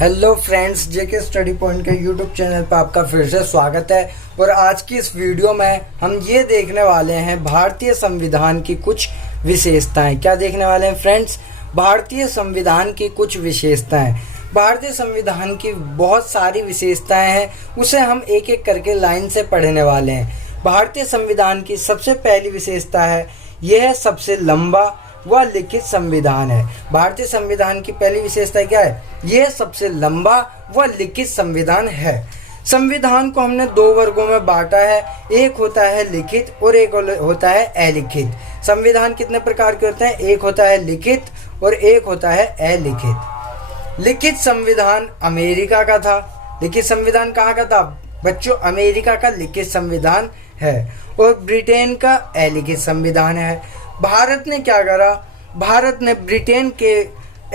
Hello friends, जेके study point के YouTube channel पर आपका फिर से स्वागत है। और आज की इस वीडियो में हम ये देखने वाले हैं भारतीय संविधान की कुछ विशेषताएं। क्या देखने वाले हैं फ्रेंड्स? भारतीय संविधान की कुछ विशेषताएं। भारतीय संविधान की बहुत सारी विशेषताएं हैं, उसे हम एक एक करके लाइन से पढ़ने वाले हैं। भारतीय संविधान की सबसे पहली विशेषता है, यह सबसे लंबा वह लिखित संविधान है। भारतीय संविधान की पहली विशेषता क्या है? यह सबसे लंबा व लिखित संविधान है। संविधान को हमने दो वर्गों में बांटा है, एक होता है लिखित और एक होता है अलिखित। संविधान कितने प्रकार के होते हैं? एक होता है लिखित और एक होता है अलिखित। लिखित संविधान अमेरिका का था। लिखित संविधान कहाँ का था बच्चों? अमेरिका का लिखित संविधान है। और ब्रिटेन का अलिखित संविधान है। भारत ने क्या करा? भारत ने ब्रिटेन के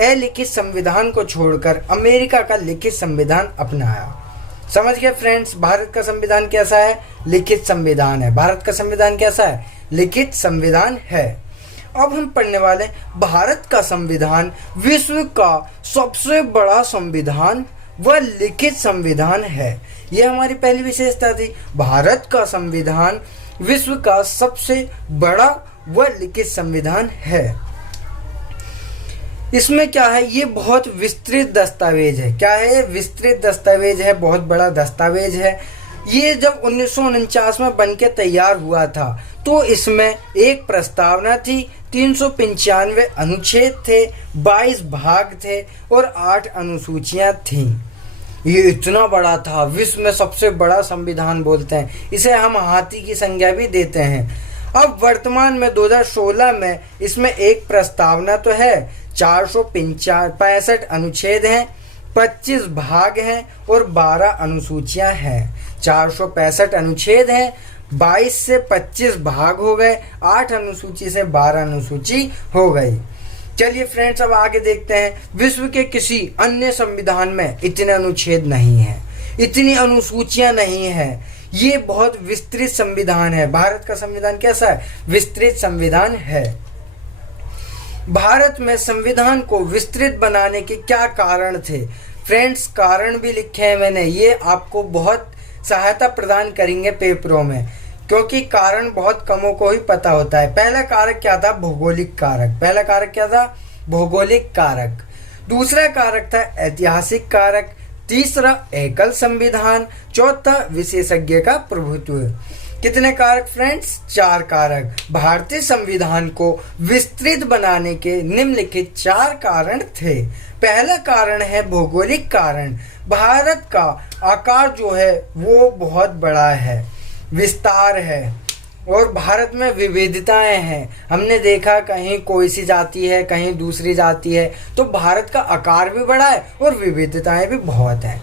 अलिखित संविधान को छोड़कर अमेरिका का लिखित संविधान अपनाया। समझ गए फ्रेंड्स? भारत का संविधान कैसा है? लिखित संविधान है। भारत का संविधान कैसा है? लिखित संविधान है। अब हम पढ़ने वाले भारत का संविधान विश्व का सबसे बड़ा संविधान व लिखित संविधान है। यह हमारी पहली विशेषता थी। भारत का संविधान विश्व का सबसे बड़ा वह लिखित संविधान है। इसमें क्या है? ये बहुत विस्तृत दस्तावेज है। क्या है? ये विस्तृत दस्तावेज है, बहुत बड़ा दस्तावेज है। ये जब 1949 में बनके तैयार हुआ था तो इसमें एक प्रस्तावना थी, 395 अनुच्छेद थे, 22 भाग थे और 8 अनुसूचियां थीं। ये इतना बड़ा था, विश्व में सबसे बड़ा संविधान बोलते हैं इसे। हम हाथी की संज्ञा भी देते हैं। अब वर्तमान में 2016 में इसमें एक प्रस्तावना तो है, 465 अनुच्छेद हैं, 25 भाग हैं और 12 अनुसूचियां हैं। 465 अनुच्छेद हैं, 22 से 25 भाग हो गए, 8 अनुसूची से 12 अनुसूची हो गई। चलिए फ्रेंड्स, अब आगे देखते हैं। विश्व के किसी अन्य संविधान में इतने अनुच्छेद नहीं है, इतनी अनुसूचियां नहीं है। ये बहुत विस्तृत संविधान है। भारत का संविधान कैसा है? विस्तृत संविधान है। भारत में संविधान को विस्तृत बनाने के क्या कारण थे फ्रेंड्स? कारण भी लिखे हैं मैंने, ये आपको बहुत सहायता प्रदान करेंगे पेपरों में, क्योंकि कारण बहुत कमों को ही पता होता है। पहला कारक क्या था? भौगोलिक कारक। पहला कारक क्या था? भौगोलिक कारक। दूसरा कारक था ऐतिहासिक कारक। तीसरा एकल संविधान। चौथा विशेषज्ञ का प्रभुत्व। कितने कारक फ्रेंड्स? 4 कारक। भारतीय संविधान को विस्तृत बनाने के निम्नलिखित 4 कारण थे। पहला कारण है भौगोलिक कारण। भारत का आकार जो है वो बहुत बड़ा है, विस्तार है और भारत में विविधताएं हैं। हमने देखा कहीं कोई सी जाति है, कहीं दूसरी जाति है, तो भारत का आकार भी बड़ा है और विविधताएं भी बहुत हैं।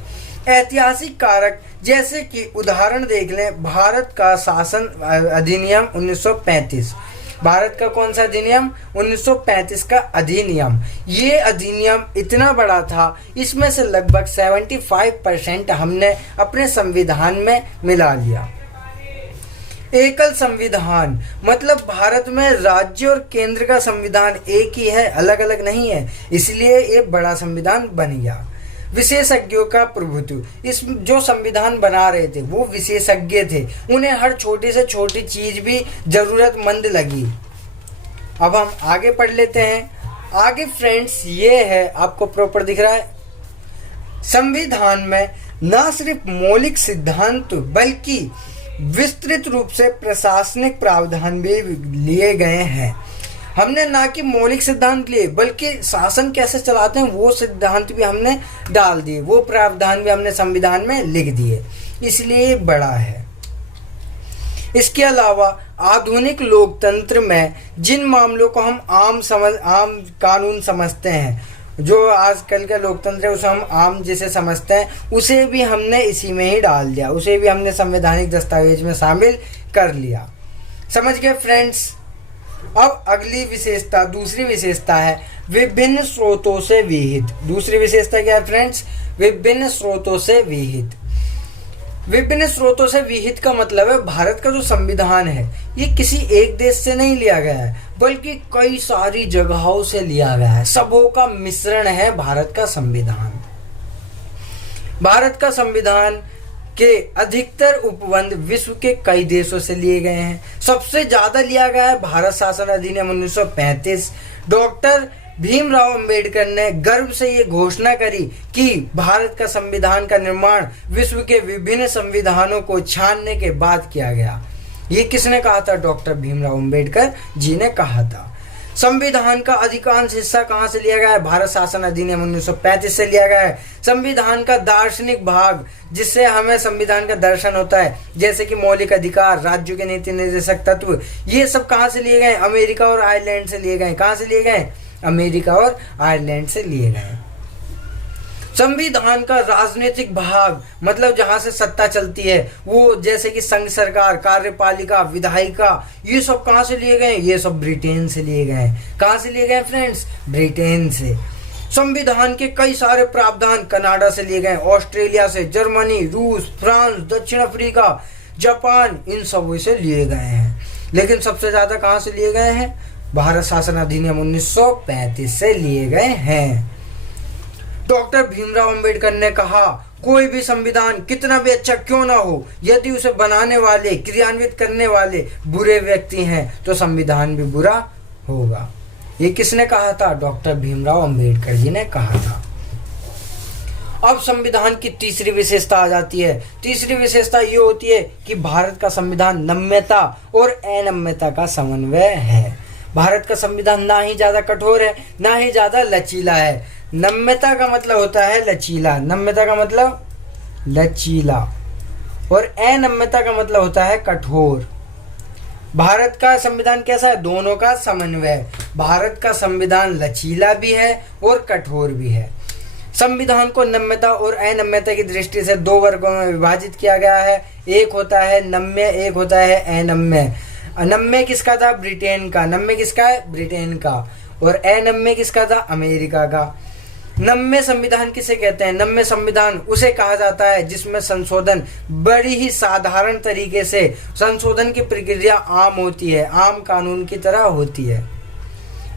ऐतिहासिक कारक, जैसे कि उदाहरण देख लें, भारत का शासन अधिनियम 1935। भारत का कौन सा अधिनियम? 1935 का अधिनियम। ये अधिनियम इतना बड़ा था, इसमें से लगभग 75% हमने अपने संविधान में मिला लिया। एकल संविधान मतलब भारत में राज्य और केंद्र का संविधान एक ही है, अलग अलग नहीं है, इसलिए ये बड़ा संविधान बन गया। विशेषज्ञों का प्रभुत्व। इस जो संविधान बना रहे थे वो विशेषज्ञ थे, उन्हें हर छोटी से छोटी चीज भी जरूरतमंद लगी। अब हम आगे पढ़ लेते हैं। आगे फ्रेंड्स ये है, आपको प्रॉपर दिख रहा है। संविधान में न सिर्फ मौलिक सिद्धांत बल्कि विस्तृत रूप से प्रशासनिक प्रावधान भी लिए गए हैं। हमने ना कि मौलिक सिद्धांत लिए बल्कि शासन कैसे चलाते हैं वो सिद्धांत भी हमने डाल दिए, वो प्रावधान भी हमने संविधान में लिख दिए, इसलिए बड़ा है। इसके अलावा आधुनिक लोकतंत्र में जिन मामलों को हम आम कानून समझते हैं, जो आजकल का लोकतंत्र है उसे हम आम जिसे समझते हैं, उसे भी हमने इसी में ही डाल दिया, उसे भी हमने संवैधानिक दस्तावेज में शामिल कर लिया। समझ गए फ्रेंड्स? अब अगली विशेषता, दूसरी विशेषता है विभिन्न स्रोतों से विहित। दूसरी विशेषता क्या है फ्रेंड्स? विभिन्न स्रोतों से विहित। विभिन्न स्रोतों से विहित का मतलब है भारत का जो संविधान है ये किसी एक देश से नहीं लिया गया है, बल्कि कई सारी जगहों से लिया गया है। सबों का मिश्रण है भारत का संविधान। भारत का संविधान के अधिकतर उपबंध विश्व के कई देशों से लिए गए हैं। सबसे ज्यादा लिया गया है भारत शासन अधिनियम 1935। डॉक्टर भीमराव अंबेडकर ने गर्व से ये घोषणा करी कि भारत का संविधान का निर्माण विश्व के विभिन्न संविधानों को छानने के बाद किया गया। ये किसने कहा था? डॉक्टर भीमराव अंबेडकर जी ने कहा था। संविधान का अधिकांश हिस्सा कहां से लिया गया है? भारत शासन अधिनियम 1935 से लिया गया है। संविधान का दार्शनिक भाग, जिससे हमें संविधान का दर्शन होता है, जैसे कि मौलिक अधिकार, राज्यों के नीति निर्देशक तत्व, ये सब कहां से लिए गए? अमेरिका और आयरलैंड से लिए गए। कहां से लिए गए? अमेरिका और आयरलैंड से लिए गए। संविधान का राजनीतिक भाग, मतलब जहां से सत्ता चलती है, वो जैसे कि संघ सरकार, कार्यपालिका, विधायिका, ये सब कहां से लिए गए? ये सब ब्रिटेन से लिए गए। कहां से लिए गए फ्रेंड्स? ब्रिटेन से। संविधान के कई सारे प्रावधान कनाडा से लिए गए, ऑस्ट्रेलिया से, जर्मनी, रूस, फ्रांस, दक्षिण अफ्रीका, जापान, इन सब से लिए गए हैं। लेकिन सबसे ज्यादा कहां से लिए गए हैं? भारत शासन अधिनियम 1935 से लिए गए हैं। डॉक्टर भीमराव अंबेडकर ने कहा, कोई भी संविधान कितना भी अच्छा क्यों ना हो, यदि उसे बनाने वाले, क्रियान्वित करने वाले बुरे व्यक्ति हैं तो संविधान भी बुरा होगा। ये किसने कहा था? डॉक्टर भीमराव अंबेडकर जी ने कहा था। अब संविधान की तीसरी विशेषता आ जाती है। तीसरी विशेषता ये होती है कि भारत का संविधान नम्यता और अनम्यता का समन्वय है। भारत का संविधान ना ही ज्यादा कठोर है, ना ही ज्यादा लचीला है। नम्यता का मतलब होता है लचीला, नम्यता का मतलब लचीला, और अनम्यता का मतलब होता है कठोर। भारत का संविधान कैसा है? दोनों का समन्वय। भारत का संविधान लचीला भी है और कठोर भी है। संविधान को नम्यता और अनम्यता की दृष्टि से दो वर्गों में विभाजित किया गया है। एक होता है नम्य, एक होता है अनम्य। नम्य किसका था? ब्रिटेन का। नम्य किसका है? ब्रिटेन का। और अनम्य किसका था? अमेरिका का। नम्य संविधान किसे कहते हैं? नम्य संविधान उसे कहा जाता है जिसमें संशोधन बड़ी ही साधारण तरीके से, संशोधन की प्रक्रिया आम होती है, आम कानून की तरह होती है।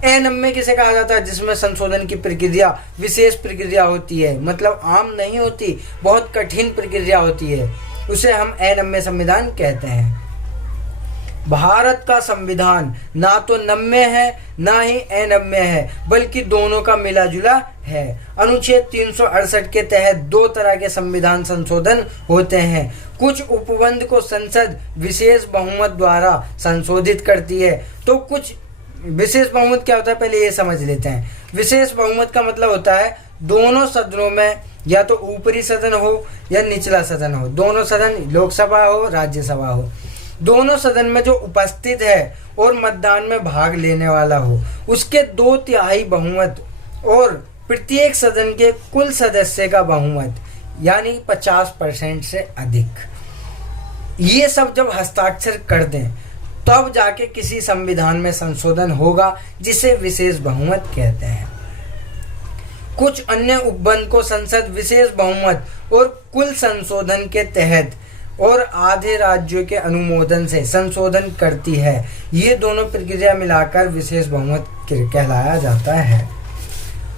अनम्य किसे कहा जाता है? जिसमें संशोधन की प्रक्रिया विशेष प्रक्रिया होती है, मतलब आम नहीं होती, बहुत कठिन प्रक्रिया होती है, उसे हम अनम्य संविधान कहते हैं। भारत का संविधान ना तो नम्य है ना ही अनम्य है, बल्कि दोनों का मिला जुला है। अनुच्छेद 368 के तहत दो तरह के संविधान संशोधन होते हैं। कुछ उपबंध को संसद विशेष बहुमत द्वारा संशोधित करती है, तो कुछ विशेष बहुमत क्या होता है पहले ये समझ लेते हैं। विशेष बहुमत का मतलब होता है दोनों सदनों में, या तो ऊपरी सदन हो या निचला सदन हो, दोनों सदन, लोकसभा हो राज्यसभा हो, दोनों सदन में जो उपस्थित है और मतदान में भाग लेने वाला हो, उसके 2/3 बहुमत और प्रत्येक सदन के कुल सदस्य का बहुमत, यानी 50% से अधिक, ये सब जब हस्ताक्षर कर दें तब जाके किसी संविधान में संशोधन होगा, जिसे विशेष बहुमत कहते हैं। कुछ अन्य उपबंध को संसद विशेष बहुमत और कुल संशोधन के तहत और आधे राज्यों के अनुमोदन से संशोधन करती है। ये दोनों प्रक्रिया मिलाकर विशेष बहुमत कहलाया जाता है।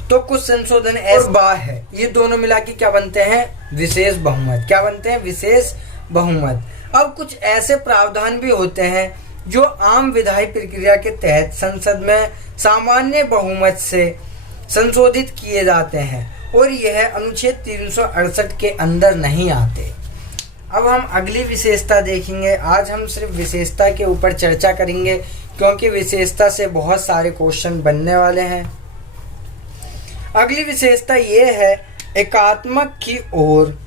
तो कुछ संशोधन ऐसे है, ये दोनों मिला के क्या बनते हैं? विशेष बहुमत। क्या बनते हैं? विशेष बहुमत। अब कुछ ऐसे प्रावधान भी होते हैं जो आम विधायी प्रक्रिया के तहत संसद में सामान्य बहुमत से संशोधित किए जाते हैं, और यह अनुच्छेद 368 के अंदर नहीं आते। अब हम अगली विशेषता देखेंगे। आज हम सिर्फ विशेषता के ऊपर चर्चा करेंगे, क्योंकि विशेषता से बहुत सारे क्वेश्चन बनने वाले हैं। अगली विशेषता ये है एकात्मक की ओर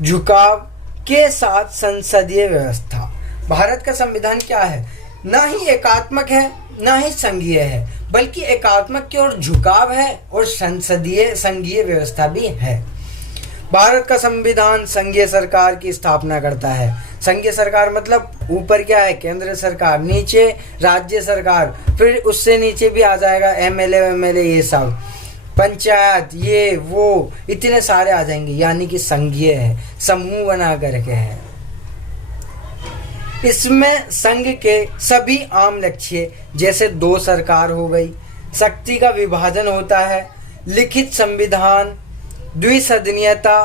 झुकाव के साथ संसदीय व्यवस्था। भारत का संविधान क्या है? ना ही एकात्मक है ना ही संघीय है, बल्कि एकात्मक की ओर झुकाव है और संघीय व्यवस्था भी है। भारत का संविधान संघीय सरकार की स्थापना करता है। संघीय सरकार मतलब ऊपर क्या है? केंद्र सरकार, नीचे राज्य सरकार, फिर उससे नीचे भी आ जाएगा एमएलए, ये सब पंचायत, ये वो इतने सारे आ जाएंगे, यानी कि संघीय है, समूह बना करके है। इसमें संघ के सभी आम लक्ष्य जैसे दो सरकार हो गई, शक्ति का विभाजन होता है, लिखित संविधान, द्विसदनीयता,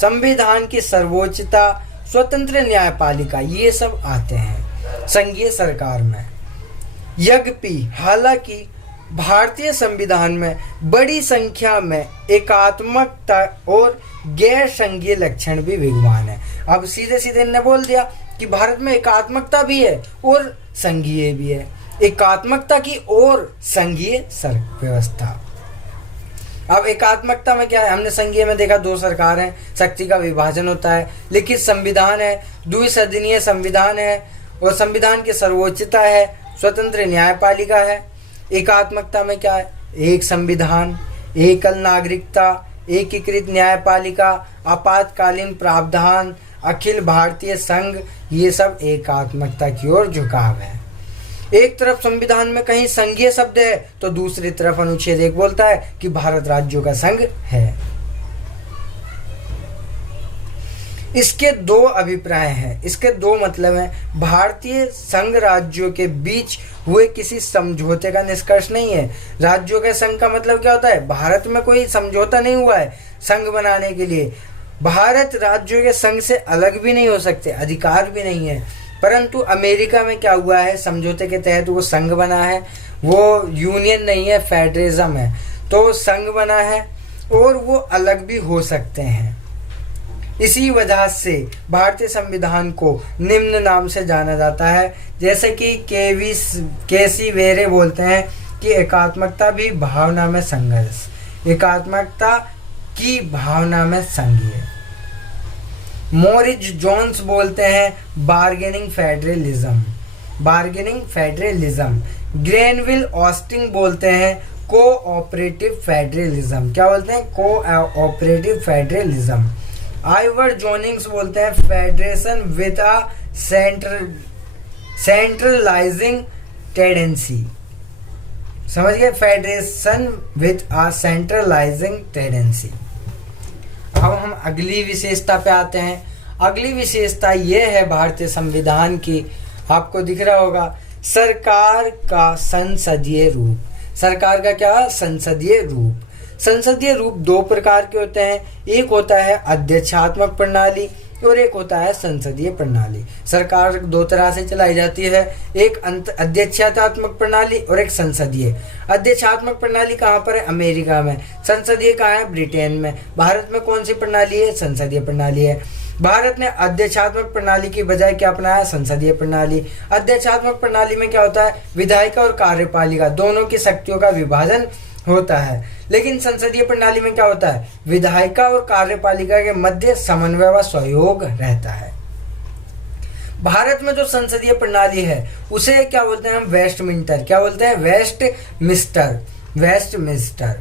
संविधान की सर्वोच्चता, स्वतंत्र न्यायपालिका, ये सब आते हैं संघीय सरकार में। यद्यपि हालांकि भारतीय संविधान में बड़ी संख्या में एकात्मकता और गैर संघीय लक्षण भी विद्यमान है। अब सीधे सीधे ने बोल दिया कि भारत में एकात्मकता भी है और संघीय भी है। एकात्मकता की और संघीय व्यवस्था। अब एकात्मकता में क्या है, हमने संघीय में देखा दो सरकार है, शक्ति का विभाजन होता है, लिखित संविधान है, द्विसदनीय संविधान है और संविधान की सर्वोच्चता है, स्वतंत्र न्यायपालिका है। एकात्मकता में क्या है, एक संविधान, एकल नागरिकता, एकीकृत न्यायपालिका, आपातकालीन प्रावधान, अखिल भारतीय संघ, ये सब एकात्मकता की ओर झुकाव है। एक तरफ संविधान में कहीं संघीय शब्द है तो दूसरी तरफ अनुच्छेद 1 बोलता है कि भारत राज्यों का संघ है। इसके दो अभिप्राय हैं, इसके दो मतलब हैं। भारतीय संघ राज्यों के बीच हुए किसी समझौते का निष्कर्ष नहीं है। राज्यों के संघ का मतलब क्या होता है, भारत में कोई समझौता नहीं हुआ है संघ बनाने के लिए। भारत राज्यों के संघ से अलग भी नहीं हो सकते, अधिकार भी नहीं है। परंतु अमेरिका में क्या हुआ है, समझौते के तहत वो संघ बना है, वो यूनियन नहीं है, फेडरलिज्म है, तो संघ बना है और वो अलग भी हो सकते हैं। इसी वजह से भारतीय संविधान को निम्न नाम से जाना जाता है, जैसे कि केसी वेरे बोलते हैं कि एकात्मकता भी भावना में संघर्ष, एकात्मकता की भावना में संघीय। मॉरिस जोन्स बोलते हैं बार्गेनिंग फेडरलिज्म। ग्रेनविल ऑस्टिन बोलते हैं कोऑपरेटिव फेडरलिज्म। क्या बोलते हैं, कोऑपरेटिव फेडरलिज्म। आइवर जोनिंग्स बोलते हैं federation with a centralising tendency. समझ गए, federation with a centralising tendency. अब हम अगली विशेषता पे आते हैं। अगली विशेषता ये है भारतीय संविधान की, आपको दिख रहा होगा, सरकार का संसदीय रूप। सरकार का क्या, संसदीय रूप। संसदीय रूप दो प्रकार के होते हैं, एक होता है अध्यक्षात्मक प्रणाली और एक होता है संसदीय प्रणाली। सरकार दो तरह से चलाई जाती है, एक अध्यक्षात्मक प्रणाली और एक संसदीय। अध्यक्षात्मक प्रणाली कहाँ पर है, अमेरिका में। संसदीय कहाँ है, ब्रिटेन में। भारत में कौन सी प्रणाली है, संसदीय प्रणाली है। भारत ने अध्यक्षात्मक प्रणाली की बजाय क्या अपनाया, संसदीय प्रणाली। अध्यक्षात्मक प्रणाली में क्या होता है, विधायिका और कार्यपालिका दोनों की शक्तियों का विभाजन होता है। लेकिन संसदीय प्रणाली में क्या होता है, विधायिका और कार्यपालिका के मध्य समन्वय व सहयोग रहता है। भारत में जो संसदीय प्रणाली है उसे क्या बोलते हैं हम, वेस्टमिंस्टर। क्या बोलते हैं, वेस्टमिंस्टर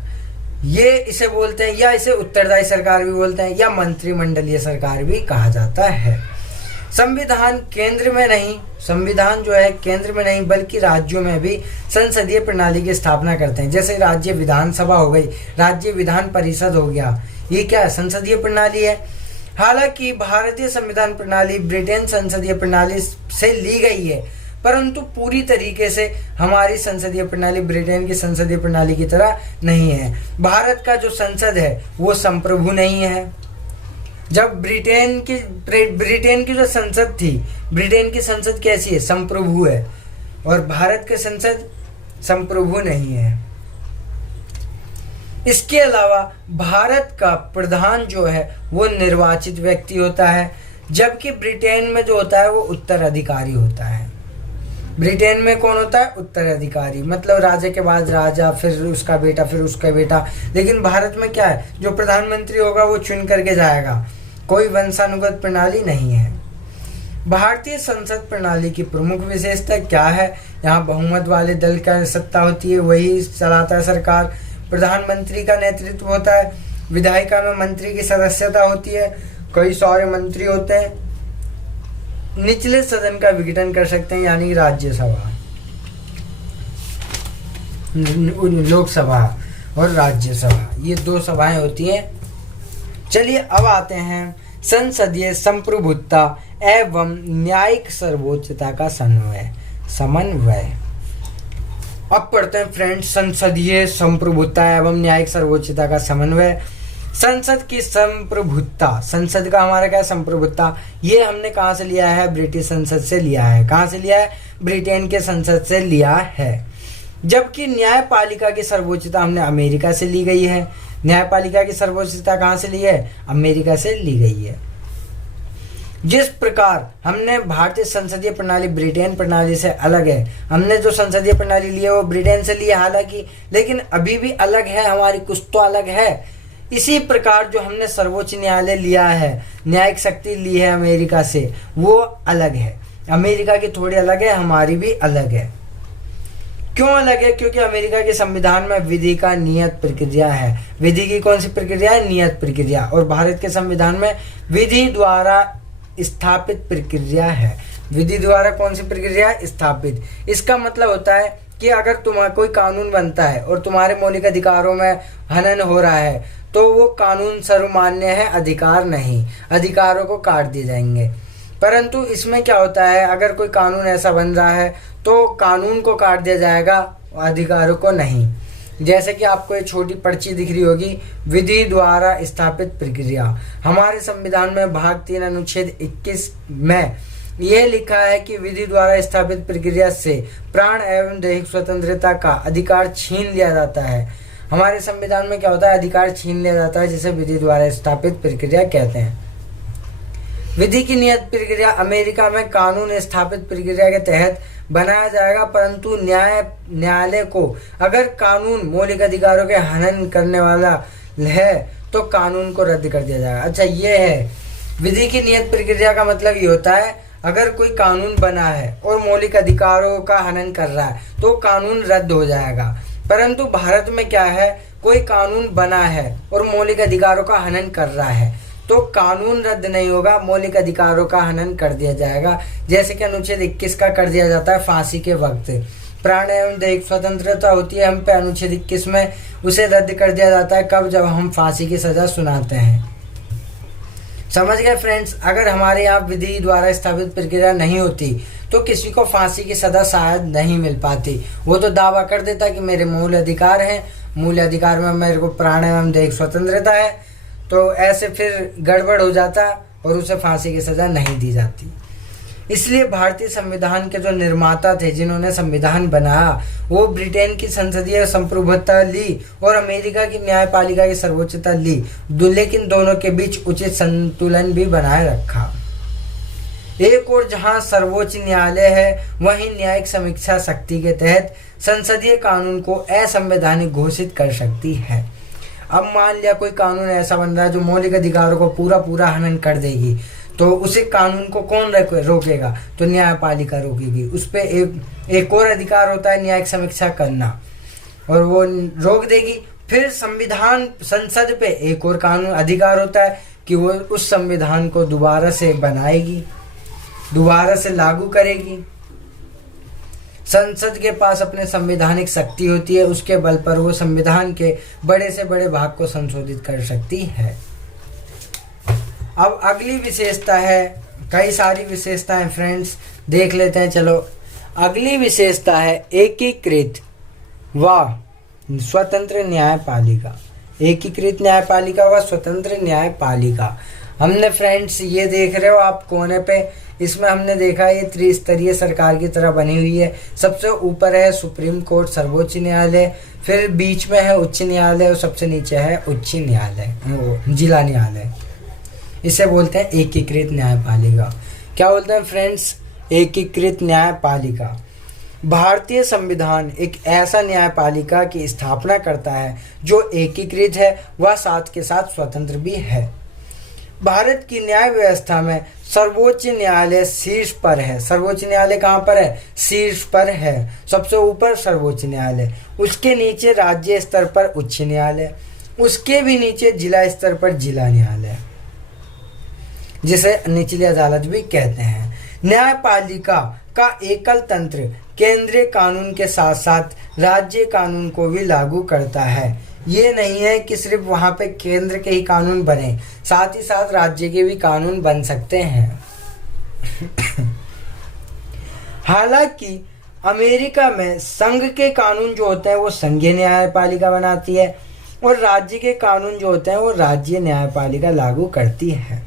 ये इसे बोलते हैं, या इसे उत्तरदायी सरकार भी बोलते हैं, या मंत्रिमंडलीय सरकार भी कहा जाता है। संविधान केंद्र में नहीं, संविधान जो है केंद्र में नहीं बल्कि राज्यों में भी संसदीय प्रणाली की स्थापना करते हैं। जैसे राज्य विधानसभा हो गई, राज्य विधान परिषद हो गया, ये क्या है, संसदीय प्रणाली है। हालांकि भारतीय संविधान प्रणाली ब्रिटेन संसदीय प्रणाली से ली गई है, परंतु पूरी तरीके से हमारी संसदीय प्रणाली ब्रिटेन की संसदीय प्रणाली की तरह नहीं है। भारत का जो संसद है वो संप्रभु नहीं है। जब ब्रिटेन की जो संसद थी, ब्रिटेन की संसद कैसी है, संप्रभु है, और भारत की संसद संप्रभु नहीं है। इसके अलावा भारत का प्रधान जो है वो निर्वाचित व्यक्ति होता है, जबकि ब्रिटेन में जो होता है वो उत्तराधिकारी होता है। ब्रिटेन में कौन होता है, उत्तराधिकारी, मतलब राजा के बाद राजा, फिर उसका बेटा, फिर उसका बेटा। लेकिन भारत में क्या है, जो प्रधानमंत्री होगा वो चुन करके जाएगा, कोई वंशानुगत प्रणाली नहीं है। भारतीय संसद प्रणाली की प्रमुख विशेषता क्या है, यहाँ बहुमत वाले दल का सत्ता होती है, वही चलाता है सरकार। प्रधानमंत्री का नेतृत्व होता है, विधायिका में मंत्री की सदस्यता होती है, कई सारे मंत्री होते हैं। निचले सदन का विघटन कर सकते हैं, यानी राज्यसभा, लोकसभा और राज्यसभा, ये दो सभाएं होती हैं। चलिए अब आते हैं संसदीय संप्रभुता एवं न्यायिक सर्वोच्चता का समन्वय। अब पढ़ते हैं फ्रेंड्स, संसदीय संप्रभुता एवं न्यायिक सर्वोच्चता का समन्वय। संसद की संप्रभुता, संसद का हमारा क्या संप्रभुता, ये हमने कहाँ से लिया है? ब्रिटिश संसद से लिया है। कहाँ से लिया है? ब्रिटेन के संसद से लिया है। जबकि न्यायपालिका की सर्वोच्चता हमने अमेरिका से ली गई है। न्यायपालिका की सर्वोच्चता कहाँ से ली है? अमेरिका से ली गई है। जिस प्रकार हमने भारतीय संसदीय प्रणाली ब्रिटेन प्रणाली से अलग है, हमने जो संसदीय प्रणाली ली है वो ब्रिटेन से ली है हालांकि, लेकिन अभी भी अलग है हमारी, कुछ तो अलग है। इसी प्रकार जो हमने सर्वोच्च न्यायालय लिया है, न्यायिक शक्ति ली है अमेरिका से, वो अलग है। अमेरिका की थोड़ी अलग है, हमारी भी अलग है। क्यों अलग है? क्योंकि अमेरिका के संविधान में विधि का नियत प्रक्रिया है। विधि की कौन सी प्रक्रिया है? नियत प्रक्रिया। और भारत के संविधान में विधि द्वारा स्थापित प्रक्रिया है। विधि द्वारा कौन सी प्रक्रिया? स्थापित। इसका मतलब होता है कि अगर तुम्हारा कोई कानून बनता है और तुम्हारे मौलिक अधिकारों में हनन हो रहा है तो वो कानून सर्वमान्य है, अधिकार नहीं, अधिकारों को काट दिए जाएंगे। परंतु इसमें क्या होता है, अगर कोई कानून ऐसा बन रहा है तो कानून को काट दिया जाएगा, अधिकारों को नहीं। जैसे कि आपको एक छोटी पर्ची दिख रही होगी, विधि द्वारा स्थापित प्रक्रिया। हमारे संविधान में भाग 3 अनुच्छेद 21 में यह लिखा है कि विधि द्वारा स्थापित प्रक्रिया से प्राण एवं दैहिक स्वतंत्रता का अधिकार छीन लिया जाता है। हमारे संविधान में क्या होता है? अधिकार छीन लिया जाता है, जिसे विधि द्वारा स्थापित प्रक्रिया कहते हैं। विधि की नियत प्रक्रिया अमेरिका में कानून स्थापित प्रक्रिया के तहत बनाया जाएगा, परंतु न्यायालय को अगर कानून मौलिक अधिकारों के हनन करने वाला है तो कानून को रद्द कर दिया जाएगा। अच्छा, ये है विधि की नियत प्रक्रिया का मतलब ये होता है, अगर कोई कानून बना है और मौलिक अधिकारों का हनन कर रहा है तो कानून रद्द हो जाएगा। परंतु भारत में क्या है, कोई कानून बना है और मौलिक अधिकारों का हनन कर रहा है तो कानून रद्द नहीं होगा, मौलिक अधिकारों का हनन कर दिया जाएगा। जैसे कि अनुच्छेद 21 का कर दिया जाता है फांसी के वक्त। प्राण एवं दैहिक स्वतंत्रता होती है हम पे अनुच्छेद 21 में, उसे रद्द कर दिया जाता है कब? जब हम फांसी की सजा सुनाते हैं। समझ गए फ्रेंड्स? अगर हमारे यहाँ विधि द्वारा स्थापित प्रक्रिया नहीं होती तो किसी को फांसी की सजा शायद नहीं मिल पाती। वो तो दावा कर देता कि मेरे मूल अधिकार हैं, मूल अधिकार में मेरे को प्राण एवं दैहिक स्वतंत्रता है, तो ऐसे फिर गड़बड़ हो जाता और उसे फांसी की सजा नहीं दी जाती। इसलिए भारतीय संविधान के जो निर्माता थे, जिन्होंने संविधान बनाया, वो ब्रिटेन की संसदीय संप्रभुता ली और अमेरिका की न्यायपालिका की सर्वोच्चता ली, लेकिन दोनों के बीच उचित संतुलन भी बनाए रखा। एक और जहां सर्वोच्च न्यायालय है, वहीं न्यायिक समीक्षा शक्ति के तहत संसदीय कानून को असंवैधानिक घोषित कर सकती है। अब मान लिया कोई कानून ऐसा बन रहा है जो मौलिक अधिकारों को पूरा हनन कर देगी, तो उसे कानून को कौन रोकेगा? तो न्यायपालिका रोकेगी। उस पे एक और अधिकार होता है न्यायिक समीक्षा करना, और वो रोक देगी। फिर संसद पे एक और कानून अधिकार होता है कि वो उस संविधान को दोबारा से बनाएगी, दोबारा से लागू करेगी। संसद के पास अपने संवैधानिक शक्ति होती है, उसके बल पर वो संविधान के बड़े से बड़े भाग को संशोधित कर सकती है। अब अगली विशेषता है, कई सारी विशेषताएं फ्रेंड्स देख लेते हैं। चलो, अगली विशेषता है एकीकृत व स्वतंत्र न्यायपालिका। एकीकृत न्यायपालिका व स्वतंत्र न्यायपालिका। हमने फ्रेंड्स ये देख रहे हो आप कोने पे, इसमें हमने देखा ये त्रिस्तरीय सरकार की तरह बनी हुई है। सबसे ऊपर है सुप्रीम कोर्ट, सर्वोच्च न्यायालय, फिर बीच में है उच्च न्यायालय और सबसे नीचे है उच्च न्यायालय, जिला न्यायालय। इसे बोलते हैं एकीकृत न्यायपालिका। क्या बोलते हैं फ्रेंड्स? एकीकृत न्यायपालिका। भारतीय संविधान एक ऐसा न्यायपालिका की स्थापना करता है जो एकीकृत है व साथ के साथ स्वतंत्र भी है। भारत की न्याय व्यवस्था में सर्वोच्च न्यायालय शीर्ष पर है। सर्वोच्च न्यायालय कहाँ पर है? शीर्ष पर है। सबसे ऊपर सर्वोच्च न्यायालय, उसके नीचे राज्य स्तर पर उच्च न्यायालय, उसके भी नीचे जिला स्तर पर जिला न्यायालय, जिसे निचली अदालत भी कहते हैं। न्यायपालिका का एकल तंत्र केंद्रीय कानून के साथ साथ राज्य कानून को भी लागू करता है। ये नहीं है कि सिर्फ वहाँ पे केंद्र के ही कानून बने, साथ ही साथ राज्य के भी कानून बन सकते हैं। हालांकि अमेरिका में संघ के कानून जो होते हैं वो संघीय न्यायपालिका बनाती है और राज्य के कानून जो होते हैं वो राज्य न्यायपालिका लागू करती है।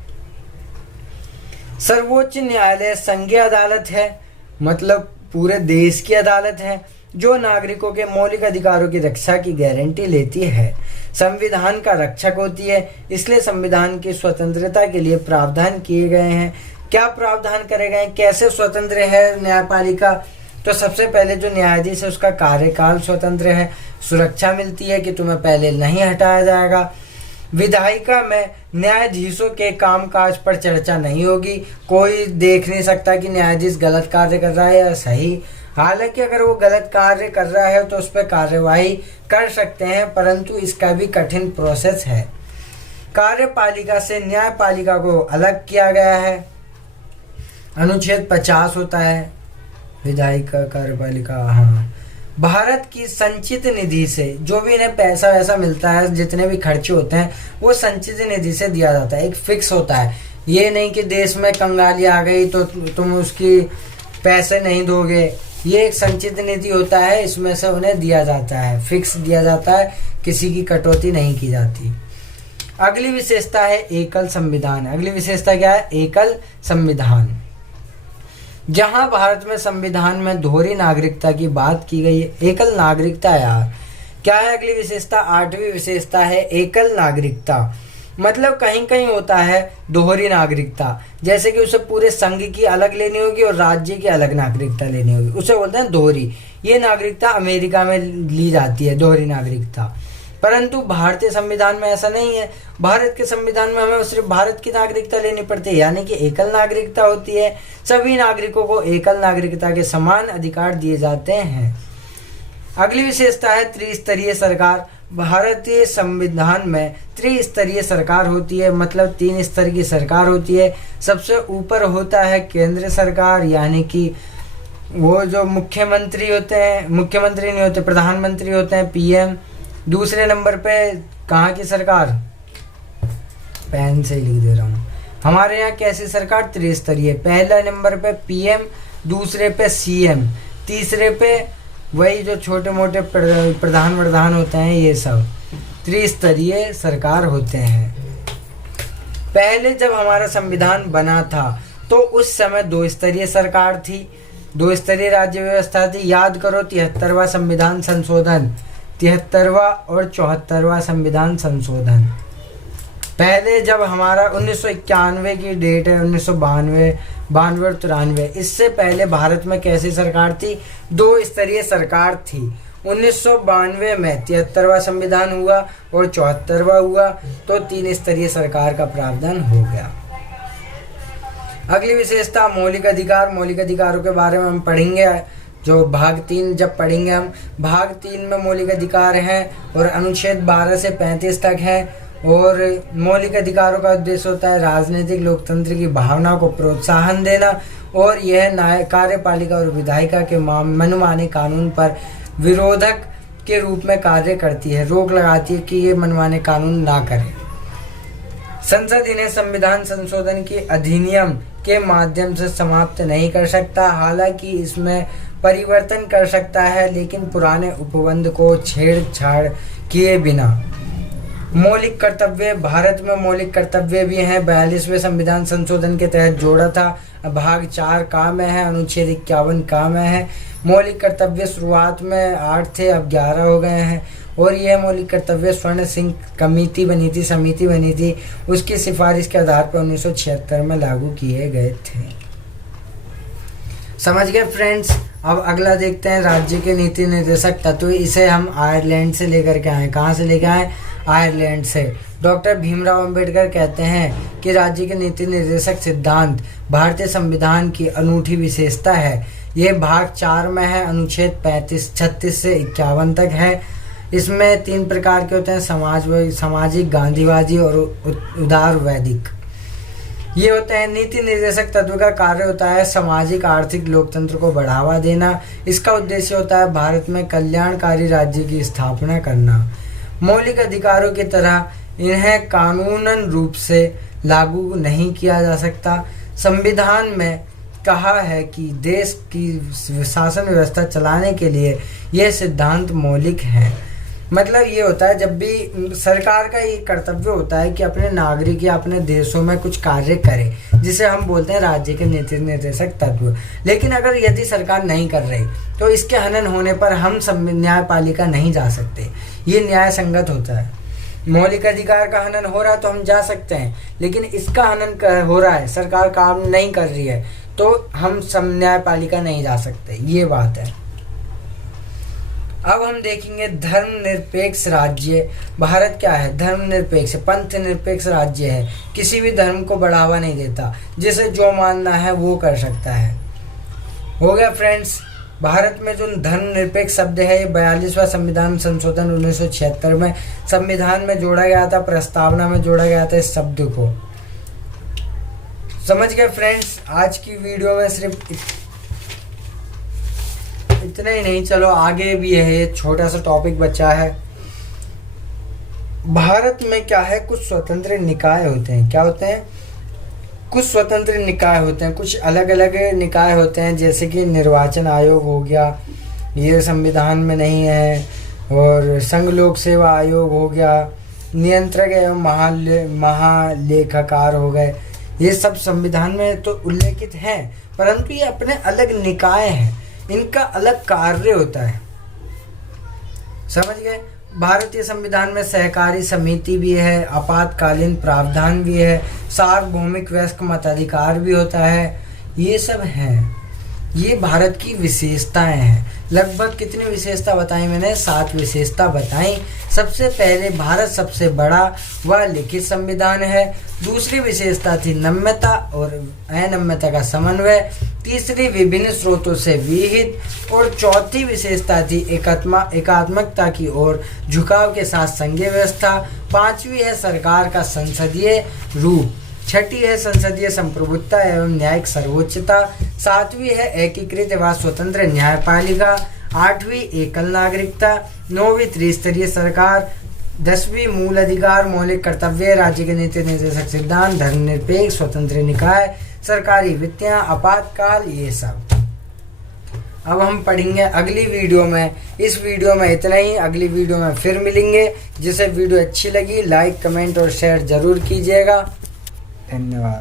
सर्वोच्च न्यायालय संघीय अदालत है, मतलब पूरे देश की अदालत है, जो नागरिकों के मौलिक अधिकारों की रक्षा की गारंटी लेती है। संविधान का रक्षक होती है, इसलिए संविधान की स्वतंत्रता के लिए प्रावधान किए गए हैं। क्या प्रावधान करे गए हैं, कैसे स्वतंत्र है न्यायपालिका? तो सबसे पहले जो न्यायाधीश है उसका कार्यकाल स्वतंत्र है, सुरक्षा मिलती है कि तुम्हें पहले नहीं हटाया जाएगा। विधायिका में न्यायाधीशों के कामकाज पर चर्चा नहीं होगी, कोई देख नहीं सकता कि न्यायाधीश गलत कार्य कर रहा है या सही। हालांकि अगर वो गलत कार्य कर रहा है तो उस पर कार्यवाही कर सकते हैं, परंतु इसका भी कठिन प्रोसेस है। कार्यपालिका से न्यायपालिका को अलग किया गया है। अनुच्छेद 50 होता है विधायिका कार्यपालिका। हाँ, भारत की संचित निधि से जो भी इन्हें पैसा वैसा मिलता है, जितने भी खर्चे होते हैं वो संचित निधि से दिया जाता है, एक फिक्स होता है। ये नहीं कि देश में कंगाली आ गई तो तुम उसकी पैसे नहीं दोगे। ये एक संचित निधि होता है, इसमें से उन्हें दिया जाता है, फिक्स दिया जाता है, किसी की कटौती नहीं की जाती। अगली विशेषता है एकल संविधान। अगली विशेषता क्या है? एकल संविधान। जहां भारत में संविधान में दोहरी नागरिकता की बात की गई है, एकल नागरिकता यार क्या है? अगली विशेषता 8वीं विशेषता है एकल नागरिकता। मतलब कहीं कहीं होता है दोहरी नागरिकता, जैसे कि उसे पूरे संघ की अलग लेनी होगी और राज्य की अलग नागरिकता लेनी होगी, उसे बोलते हैं दोहरी। ये नागरिकता अमेरिका में ली जाती है, दोहरी नागरिकता। परंतु भारतीय संविधान में ऐसा नहीं है। भारत के संविधान में हमें सिर्फ भारत की नागरिकता लेनी पड़ती है, यानी कि एकल नागरिकता होती है। सभी नागरिकों को एकल नागरिकता के समान अधिकार दिए जाते हैं। अगली विशेषता है त्रिस्तरीय सरकार। भारतीय संविधान में त्रिस्तरीय सरकार होती है, मतलब 3 स्तर की सरकार होती है। सबसे ऊपर होता है केंद्र सरकार, यानी कि वो जो मुख्यमंत्री होते हैं, मुख्यमंत्री नहीं होते, प्रधानमंत्री होते हैं, पीएम। दूसरे नंबर पे कहाँ की सरकार? पेन से ही लिख दे रहा हूँ। हमारे यहाँ कैसी सरकार? त्रिस्तरीय। पहले नंबर पे पीएम, दूसरे पे सीएम, तीसरे पे वही जो छोटे मोटे प्रधान होते हैं, ये सब त्रिस्तरीय सरकार होते हैं। पहले जब हमारा संविधान बना था तो उस समय 2 स्तरीय सरकार थी, 2 स्तरीय राज्य व्यवस्था थी। याद करो 73वां संविधान संशोधन, 73वां और 74वां संविधान संशोधन। पहले जब हमारा 1991 की डेट है, 1992, 92 और 93, इससे पहले भारत में कैसी सरकार थी? 2 स्तरीय सरकार थी। 1992 में 73वां संविधान हुआ और 74वां हुआ, तो 3 स्तरीय सरकार का प्रावधान हो गया। अगली विशेषता मौलिक अधिकार। मौलिक अधिकारों के बारे में हम पढ़ेंगे, जो भाग 3 जब पढ़ेंगे हम। भाग 3 में मौलिक अधिकार हैं और अनुच्छेद 12 से 35 तक है। और मौलिक अधिकारों का उद्देश्य होता है राजनीतिक लोकतंत्र की भावना को प्रोत्साहन देना, और यह कार्यपालिका और विधायिका के मनमाने कानून पर विरोधक के रूप में कार्य करती है, रोक लगाती है कि ये मनमाने कानून ना करें। संसद इन्हें संविधान संशोधन की अधिनियम के माध्यम से समाप्त नहीं कर सकता, हालांकि इसमें परिवर्तन कर सकता है, लेकिन पुराने उपबंध को छेड़छाड़ किए बिना। मौलिक कर्तव्य। भारत में मौलिक कर्तव्य भी हैं, 42वें संविधान संशोधन के तहत जोड़ा था। भाग 4 का में है, अनुच्छेद 51 का में है। मौलिक कर्तव्य शुरुआत में 8 थे, अब 11 हो गए हैं। और यह मौलिक कर्तव्य स्वर्ण सिंह समिति बनी थी, उसकी सिफारिश के आधार पर 1976 में लागू किए गए थे। समझ गए फ्रेंड्स? अब अगला देखते हैं राज्य के नीति निर्देशक तत्व। इसे हम आयरलैंड से लेकर के आए। कहाँ से लेकर आए? आयरलैंड से। डॉक्टर भीमराव अंबेडकर कहते हैं कि राज्य के नीति निर्देशक सिद्धांत भारतीय संविधान की अनूठी विशेषता है। ये भाग 4 में है, अनुच्छेद 36 से 51 तक है। इसमें 3 प्रकार के होते हैं, सामाजिक, गांधीवादी और उदार वैदिक। ये होते हैं नीति निर्देशक तत्व का कार्य होता है सामाजिक आर्थिक लोकतंत्र को बढ़ावा देना। इसका उद्देश्य होता है भारत में कल्याणकारी राज्य की स्थापना करना। मौलिक अधिकारों की तरह इन्हें कानूनन रूप से लागू नहीं किया जा सकता। संविधान में कहा है कि देश की शासन व्यवस्था चलाने के लिए यह सिद्धांत मौलिक है। मतलब ये होता है, जब भी सरकार का ये कर्तव्य होता है कि अपने नागरिक या अपने देशों में कुछ कार्य करे, जिसे हम बोलते हैं राज्य के नीति निर्देशक तत्व। लेकिन अगर यदि सरकार नहीं कर रही तो इसके हनन होने पर हम न्यायपालिका नहीं जा सकते। ये न्याय संगत होता है। मौलिक अधिकार का हनन हो रहा है तो हम जा सकते हैं, लेकिन इसका हनन हो रहा है, सरकार काम नहीं कर रही है, तो हम न्यायपालिका नहीं जा सकते। ये बात है। अब हम देखेंगे धर्मनिरपेक्ष राज्य। भारत क्या है? धर्मनिरपेक्ष, पंथ निरपेक्ष राज्य है। किसी भी धर्म को बढ़ावा नहीं देता, जिसे जो मानना है वो कर सकता है। हो गया फ्रेंड्स। भारत में जो धर्मनिरपेक्ष शब्द है, ये 42वां संविधान संशोधन 1976 में संविधान में जोड़ा गया था, प्रस्तावना में जोड़ा गया था इस शब्द को। समझ गए फ्रेंड्स? आज की वीडियो में सिर्फ इतना ही नहीं, चलो आगे भी है, ये छोटा सा टॉपिक बचा है। भारत में क्या है, कुछ स्वतंत्र निकाय होते हैं। क्या होते हैं? कुछ स्वतंत्र निकाय होते हैं, कुछ अलग अलग निकाय होते हैं, जैसे कि निर्वाचन आयोग हो गया, ये संविधान में नहीं है, और संघ लोक सेवा आयोग हो गया, नियंत्रक एवं महालेखाकार हो गए। ये सब संविधान में तो उल्लेखित हैं, परंतु ये अपने अलग निकाय हैं, इनका अलग कार्य होता है। समझ गए? भारतीय संविधान में सहकारी समिति भी है, आपातकालीन प्रावधान भी है, सार्वभौमिक वयस्क मताधिकार भी होता है। ये सब हैं। ये भारत की विशेषताएं हैं। लगभग कितनी विशेषता बताई मैंने? 7 विशेषता बताई। सबसे पहले भारत सबसे बड़ा व लिखित संविधान है। दूसरी विशेषता थी नम्यता और अनम्यता का समन्वय। तीसरी विभिन्न स्रोतों से विहित। और चौथी विशेषता थी एकात्मकता की ओर झुकाव के साथ संघीय व्यवस्था। पांचवी है सरकार का संसदीय रूप। छठी है संसदीय संप्रभुत्ता एवं न्यायिक सर्वोच्चता। सातवीं है एकीकृत व स्वतंत्र न्यायपालिका। आठवीं एकल नागरिकता। नौवीं त्रिस्तरीय सरकार। 10वीं मूल अधिकार, मौलिक कर्तव्य, राज्य के नीति निर्देशक सिद्धांत, धर्मनिरपेक्ष, स्वतंत्र निकाय, सरकारी वित्तियां, आपातकाल, ये सब। अब हम पढ़ेंगे अगली वीडियो में। इस वीडियो में इतना ही, अगली वीडियो में फिर मिलेंगे। जिसे वीडियो अच्छी लगी लाइक, कमेंट और शेयर जरूर कीजिएगा। धन्यवाद।